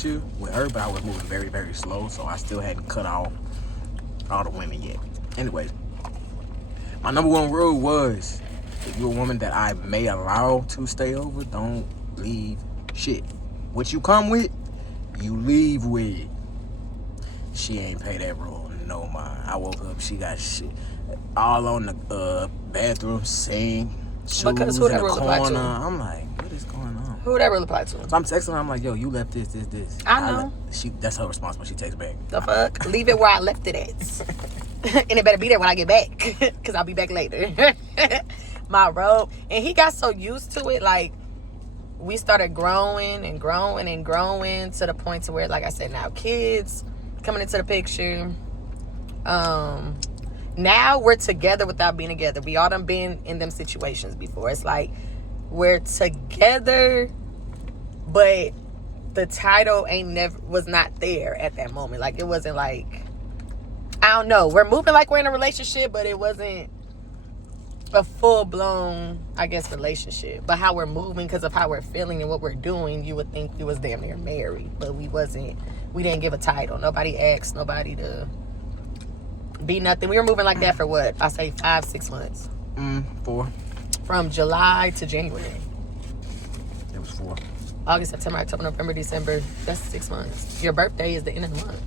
picture with her, but I was moving very, very slow, so I still hadn't cut off all the women yet. Anyway, my number one rule was, if you're a woman that I may allow to stay over, don't leave shit. What you come with, you leave with. She ain't pay that rule no mind. I woke up, she got shit all on the bathroom sink, shoes in the corner. I'm like, what is going on? Who would that really apply to? So I'm texting her, I'm like, yo, you left this. I know. That's her response when she takes back. The fuck? Leave it where I left it at. And it better be there when I get back. Because I'll be back later. My robe. And he got so used to it, like, we started growing and growing and growing to the point to where, like I said, now kids coming into the picture. Now we're together without being together. We all done been in them situations before. It's like we're together, but the title was not there at that moment. Like, it wasn't like, I don't know. We're moving like we're in a relationship, but it wasn't a full-blown, I guess, relationship. But how we're moving because of how we're feeling and what we're doing, you would think we was damn near married. But we wasn't. We didn't give a title. Nobody asked nobody to be nothing. We were moving like that for what? I say 5-6 months. 4. From July to January. It was 4. August, September, October, November, December. That's 6 months. Your birthday is the end of the month.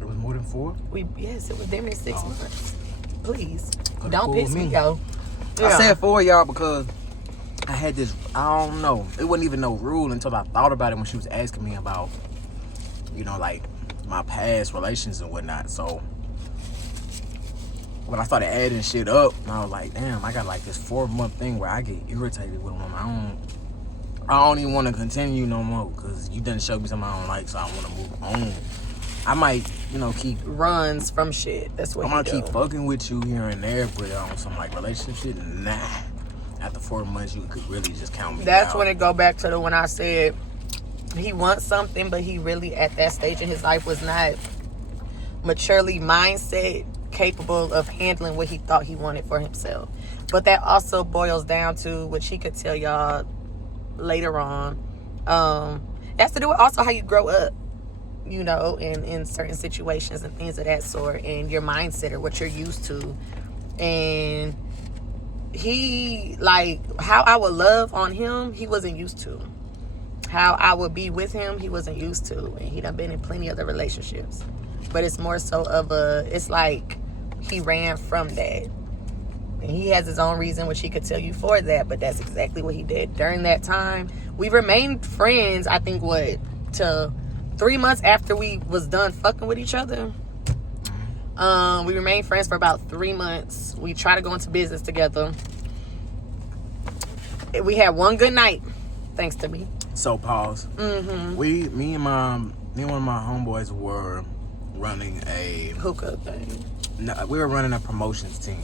It was more than 4? Yes, it was damn near 6 months. Please. Don't piss me off. Yeah. I said 4, y'all, because I had this, I don't know. It wasn't even no rule until I thought about it when she was asking me about, you know, like, my past relations and whatnot. So when I started adding shit up, and I was like, damn, I got like this 4-month thing where I get irritated with them. I don't even want to continue no more because you done showed me something I don't like, so I want to move on. I might, keep runs from shit. That's what I'm gonna keep fucking with you here and there, but on some like relationship, nah. After 4 months, you could really just count me. That's out. when it go back to the when I said he wants something, but he really at that stage in his life was not maturely mindset capable of handling what he thought he wanted for himself. But that also boils down to, which he could tell y'all later on, it has to do with also how you grow up, in certain situations and things of that sort, and your mindset or what you're used to. And he, like, how I would love on him, he wasn't used to. How I would be with him, he wasn't used to. And he done been in plenty other relationships. But it's more so of it's like he ran from that. And he has his own reason, which he could tell you for that, but that's exactly what he did. During that time, we remained friends, I think, till 3 months after we was done fucking with each other. We remained friends for about 3 months. We tried to go into business together. We had one good night, thanks to me. So pause. Me and one of my homeboys were running a hookah thing. No, we were running a promotions team.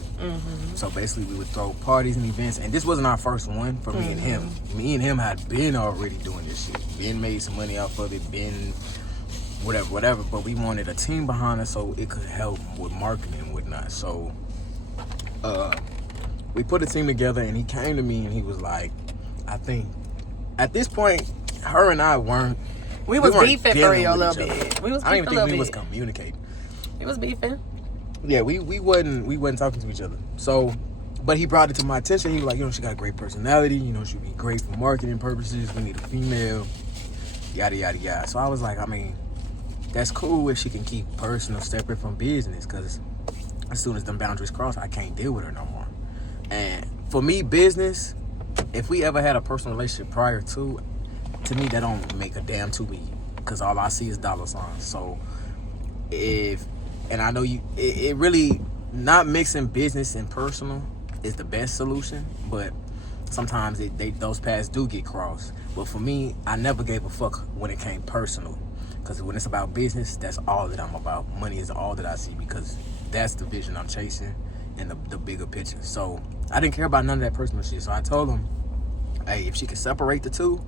So basically, we would throw parties and events, and this wasn't our first one for me and him. Me and him had been already doing this shit. Been made some money off of it. Been whatever. But we wanted a team behind us so it could help with marketing and whatnot. So we put a team together, and he came to me and he was like, I think at this point, her and I weren't. We was beefing for real a little bit. I don't even think we was communicating. We was beefing. Yeah, we wasn't talking to each other. So, but he brought it to my attention. He was like, she got a great personality. She'd be great for marketing purposes. We need a female. Yada, yada, yada. So I was like, that's cool if she can keep personal separate from business, because as soon as them boundaries cross, I can't deal with her no more. And for me, business, if we ever had a personal relationship prior to me, that don't make a damn to me, because all I see is dollar signs. So and I know it really, not mixing business and personal is the best solution, but sometimes those paths do get crossed. But for me, I never gave a fuck when it came personal, because when it's about business, that's all that I'm about. Money is all that I see, because that's the vision I'm chasing and the bigger picture. So I didn't care about none of that personal shit. So I told him, hey, if she could separate the two,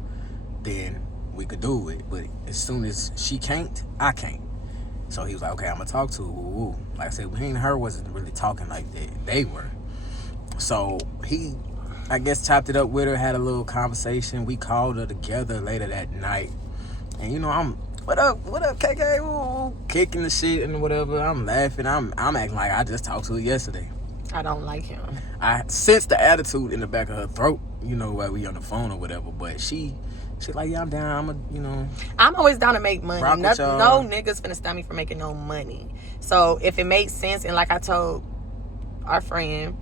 then we could do it. But as soon as she can't, I can't. So he was like, okay, I'm gonna talk to her. Like I said, he and her wasn't really talking like that. They were. So he, I guess, chopped it up with her, had a little conversation. We called her together later that night. And you know, I'm what up, KK? Ooh, kicking the shit and whatever. I'm laughing. I'm acting like I just talked to her yesterday. I don't like him. I sense the attitude in the back of her throat, you know, while we on the phone or whatever. But she like, yeah, I'm down. I'm always down to make money. Rock No with y'all. niggas finna stop me from making no money. So if it makes sense, and like I told our friend,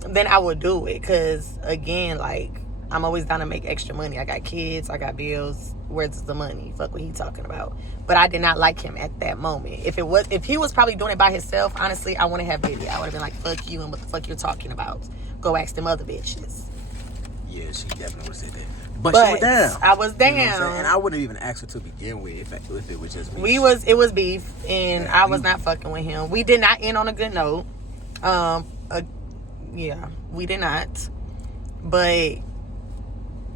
then I would do it. Cause again, like, I'm always down to make extra money. I got kids, I got bills. Where's the money? Fuck what he talking about. But I did not like him at that moment. If he was probably doing it by himself, honestly, I wouldn't have did it. I would have been like, fuck you and what the fuck you're talking about. Go ask them other bitches. Yeah, she definitely would have said that. But she was down. I was down. You know what I'm saying? And I wouldn't even ask her to begin with if it was just me. It was beef, and I was not fucking with him. We did not end on a good note. Yeah, we did not. But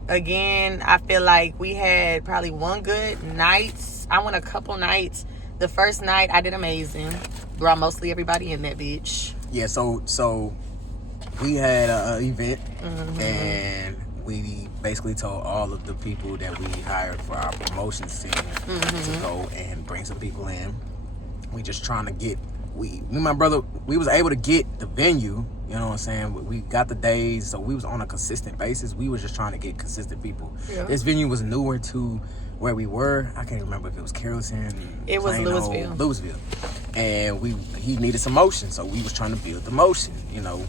again, I feel like we had probably one good night. I went a couple nights. The first night I did amazing. Brought mostly everybody in that bitch. Yeah, so we had an event, and we basically told all of the people that we hired for our promotions team to go and bring some people in. We just trying to get, me and my brother, we was able to get the venue, you know what I'm saying? We got the days, so we was on a consistent basis. We was just trying to get consistent people. Yeah. This venue was newer to where we were. I can't remember if it was Carrollton. It was Louisville. And he needed some motion, so we was trying to build the motion, you know.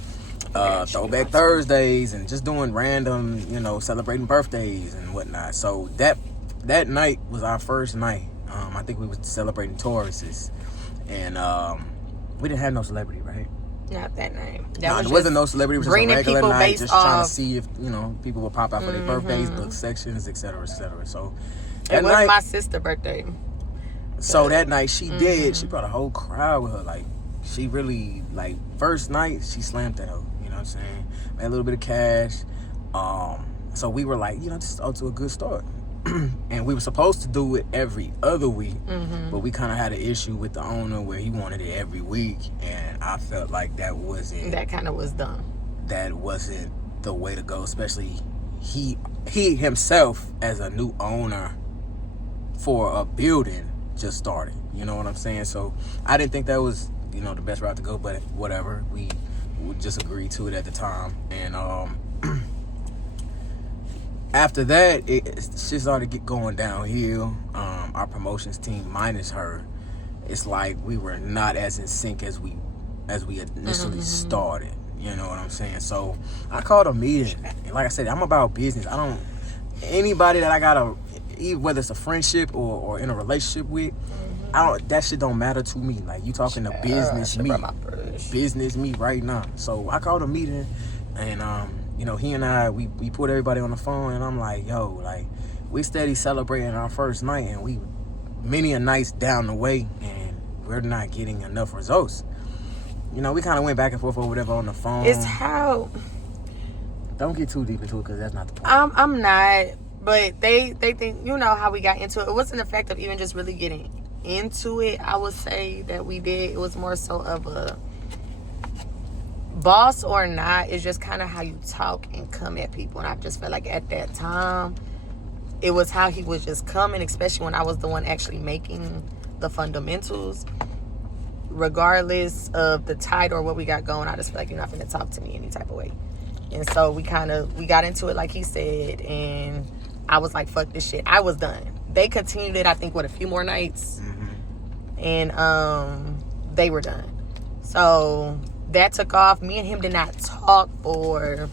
Throwback Thursdays and just doing random, you know, celebrating birthdays and whatnot. So that night was our first night. I think we was celebrating Tauruses, and we didn't have no celebrity, right? Not that night. There wasn't no celebrity. It was just a regular night, just trying to see if, you know, people would pop out for their birthdays, book sections, etc., etc. So it was my sister's birthday. So that night she brought a whole crowd with her. Like, she really, like, first night she slammed that hoe. You know what I'm saying? Made a little bit of cash. So we were like, you know, just off to a good start. And we were supposed to do it every other week, but we kind of had an issue with the owner where he wanted it every week, and I felt like that kind of was dumb. That wasn't the way to go, especially he himself as a new owner for a building just started. You know what I'm saying? So I didn't think that was, you know, the best route to go, but whatever. We just agreed to it at the time, and after that, shit started going downhill. Our promotions team, minus her, it's like we were not as in sync as we initially started. You know what I'm saying? So I called a meeting. And like I said, I'm about business. Anybody that I got whether it's a friendship or in a relationship with, that shit don't matter to me. Like, you talking to business me right now. So I called a meeting, and you know, he and I, we put everybody on the phone, and I'm like, yo, like, we steady celebrating our first night, and we many a nights down the way, and we're not getting enough results. You know, we kind of went back and forth or whatever on the phone. It's how... Don't get too deep into it, because that's not the point. I'm not, but they think, you know how we got into it. It wasn't the fact of even just really getting into it. I would say that we did. It was more so of a... boss or not, it's just kind of how you talk and come at people. And I just felt like at that time, it was how he was just coming, especially when I was the one actually making the fundamentals. Regardless of the title or what we got going, I just feel like you're not going to talk to me any type of way. And so we got into it like he said, and I was like, fuck this shit. I was done. They continued it, I think, a few more nights. And they were done. So that took off. Me and him did not talk for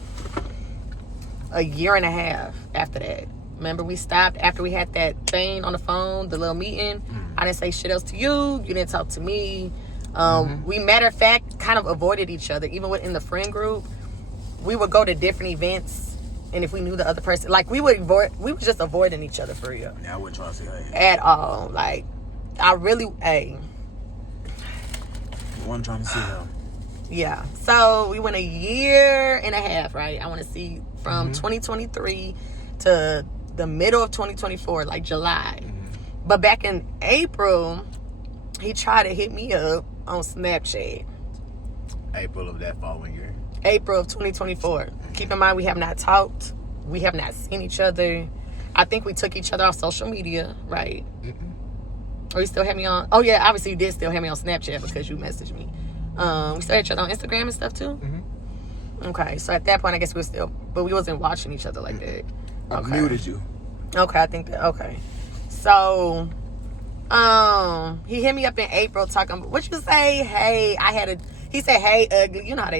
a year and a half after that. Remember, we stopped after we had that thing on the phone, the little meeting. I didn't say shit else to you. You didn't talk to me. We, matter of fact, kind of avoided each other. Even within the friend group, we would go to different events. And if we knew the other person, like, we were just avoiding each other for real. Yeah, I wouldn't try to say that. At all. Like, I really, I wasn't trying to see him. Yeah. So we went a year and a half, right? I want to see from 2023 to the middle of 2024, like July. But back in April, he tried to hit me up on Snapchat. April of that following year? April of 2024. Keep in mind, we have not talked. We have not seen each other. I think we took each other off social media, right? Or you still had me on? Oh yeah, obviously you did still have me on Snapchat because you messaged me. We still had each other on Instagram and stuff too. Okay, so at that point, I guess we were still, but we wasn't watching each other like that. I muted you. Okay, I think that. Okay, so he hit me up in April talking. What you say? Hey, He said, "Hey, ugly. You know how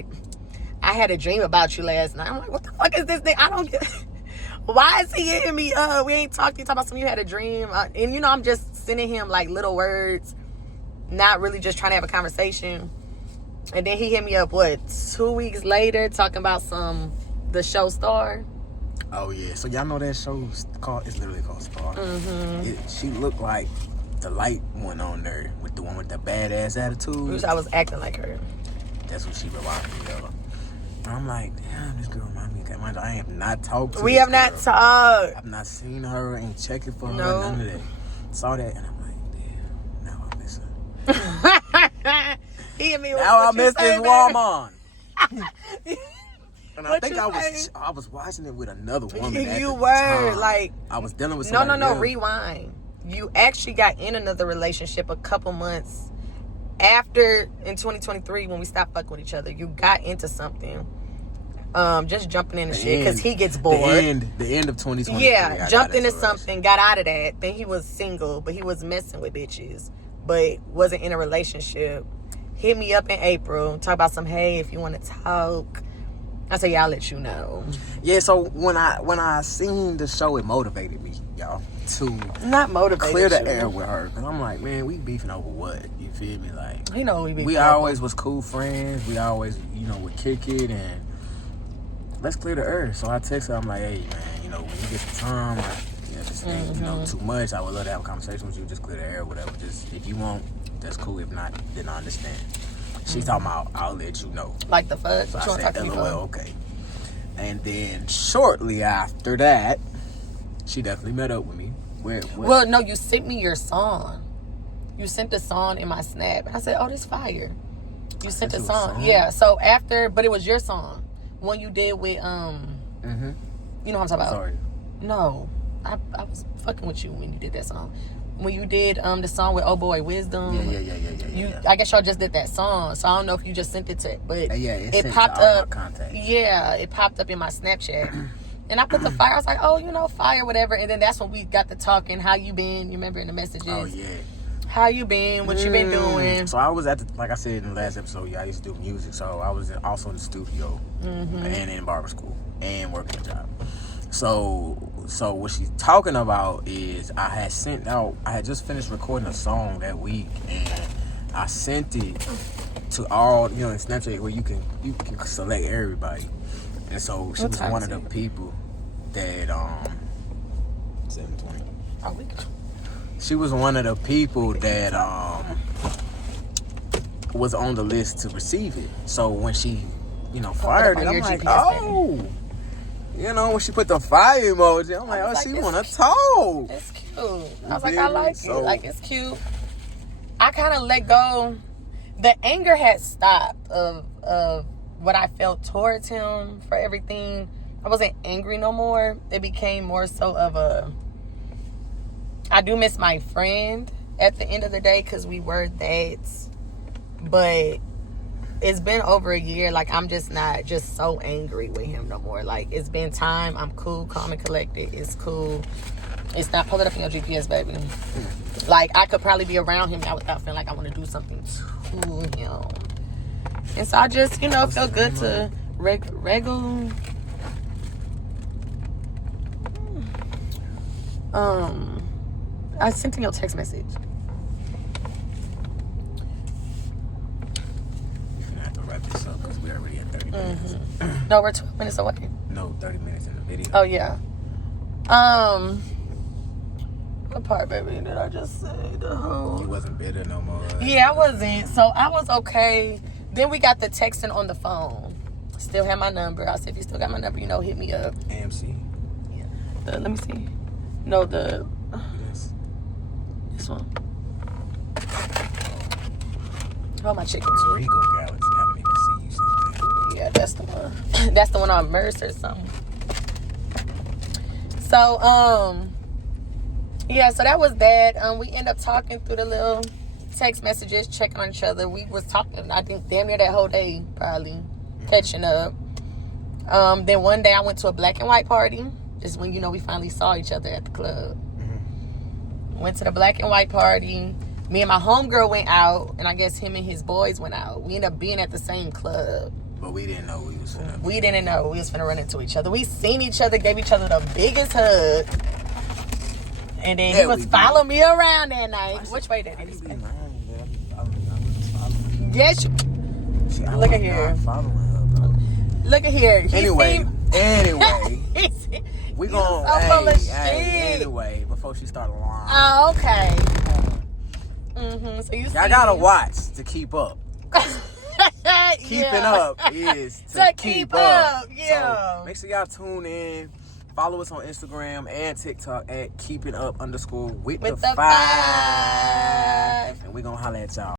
I had a dream about you last night." I'm like, what the fuck is this thing? I don't get. Why is he hitting me up? We ain't talking. Talking about something you had a dream, and you know I'm just sending him like little words, not really just trying to have a conversation. And then he hit me up 2 weeks later talking about the show Star. Oh yeah, so y'all know that show it's literally called Star. She looked like the light one on there with the one with the badass attitude. Wish I was acting like her. That's what she reminded me of. And I'm like, damn, this girl remind me of Amanda. I have not talked to her. We have not talked. I've not seen her, ain't checking for her, No. none of that. Saw that and I'm like, damn, now I miss her. He hit me Now I miss this woman. And I What think you I was watching it with another woman. You were time. like, I was dealing with somebody no, else. rewind. You actually got in another relationship a couple months after, in 2023, when we stopped fucking with each other. You got into something. Just jumping into shit because he gets bored. The end of 2023. Yeah, jumped into something, got out of that. Then he was single, but he was messing with bitches, but wasn't in a relationship. Hit me up in April, talk about hey, if you want to talk. I said, yeah, I'll let you know. Yeah, so when I seen the show, it motivated me, y'all, to not motivated clear the air with her. Cause I'm like, man, we beefing over what? You feel me? Like, you know, we always was cool friends. We always, would kick it and let's clear the air. So I text her. I'm like, hey, man, when you get some time, just ain't, too much. I would love to have a conversation with you. Just clear the air, whatever. Just if you want, that's cool. If not, then I understand. She's talking about, I'll let you know. Like the fuck? So I said, LOL, okay. And then shortly after that, she definitely met up with me. Where? Well, no, you sent me your song. You sent the song in my Snap. And I said, oh, this fire. You sent the song. Yeah, so after, but it was your song. One you did with, you know what I'm talking about? Sorry. No, I was fucking with you when you did that song. When you did the song with Oh Boy Wisdom. Yeah. I guess y'all just did that song, so I don't know if you just sent it to, but it popped up. Yeah, it popped up in my Snapchat, and I put the fire. I was like, fire, whatever. And then that's when we got to talking. How you been? You remember in the messages? Oh yeah. How you been? What you been doing? So I was like I said in the last episode, I used to do music, so I was also in the studio and in barber school and working a job. So what she's talking about is I had just finished recording a song that week and I sent it to all, in Snapchat where you can select everybody. And so she was one of the people that 720. Oh, we can. She was one of the people that was on the list to receive it. So when she, fired it, I'm like, oh. When she put the fire emoji, I'm like, she want to talk. It's cute. I was like, I like it. Like, it's cute. I kind of let go. The anger had stopped of what I felt towards him for everything. I wasn't angry no more. It became more so of I do miss my friend at the end of the day because we were that. But it's been over a year. Like, I'm just not just so angry with him no more. Like, it's been time. I'm cool, calm, and collected. It's cool. It's not, pull it up in your GPS, baby. Like, I could probably be around him now without feeling like I want to do something to him. And so I just, feel good to regular. I sent him your text message. This up because we already at 30 minutes. No, we're 12 minutes away. No, 30 minutes in the video. Oh yeah. What part, baby, did I just say? You wasn't bitter no more. Yeah, I wasn't. So I was okay. Then we got the texting on the phone. Still have my number. I said, if you still got my number, hit me up. AMC. Yeah. Let me see. No, this one. Oh, my chickens. Rico Galaxy. I haven't even seen you since then. Yeah, that's the one. That's the one on Mercer or something. So, yeah, so that was that. We ended up talking through the little text messages, checking on each other. We was talking, I think, damn near that whole day, probably, catching up. Then one day I went to a black and white party. Just when, we finally saw each other at the club. Went to the black and white party. Me and my homegirl went out, and I guess him and his boys went out. We ended up being at the same club. But we didn't know we was finna. We didn't know we was finna run into each other. We seen each other, gave each other the biggest hug. And then he was following me around that night. Which way did he spend? Yes. Look at here. Look at here. Anyway. We gonna, hey, anyway, before she started lying. Oh, okay. So you y'all gotta watch to keep up. Keeping up is to keep up. Yeah. So make sure y'all tune in. Follow us on Instagram and TikTok at keeping up _ with the 5. And we gonna holler at y'all.